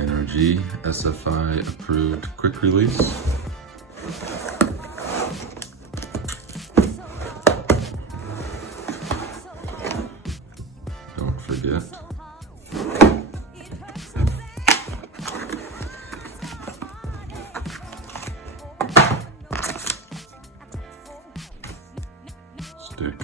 NRG SFI approved quick release. Don't forget. Stick.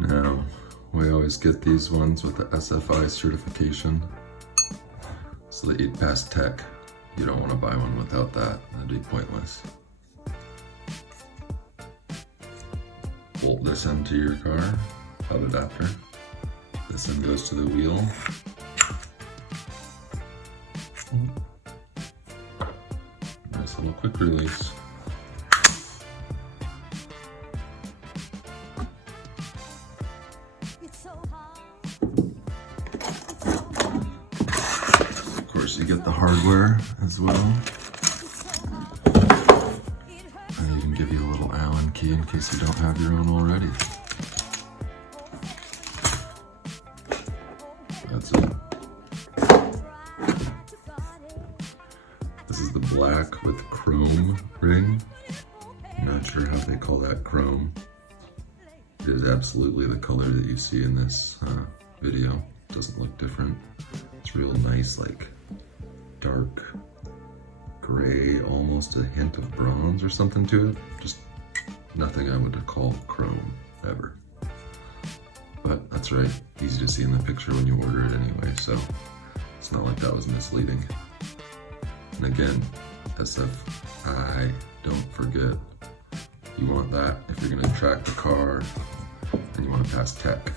Now, we always get these ones with the SFI certification so that you'd pass tech. You don't want to buy one without that. That'd be pointless. Bolt this into your car, hub adapter. This end goes to the wheel. Nice little quick release. Of course, you get the hardware as well. And even give you a little Allen key in case you don't have your own already. That's it. This is the black with chrome ring. I'm not sure how they call that chrome. It is absolutely the color that you see in this video. It doesn't look different. It's real nice, like dark gray, almost a hint of bronze or something to it. Just nothing I would call chrome ever. But that's right, easy to see in the picture when you order it anyway, so it's not like that was misleading. And again, SFI, don't forget, you want that if you're gonna track the car and you want to pass tech.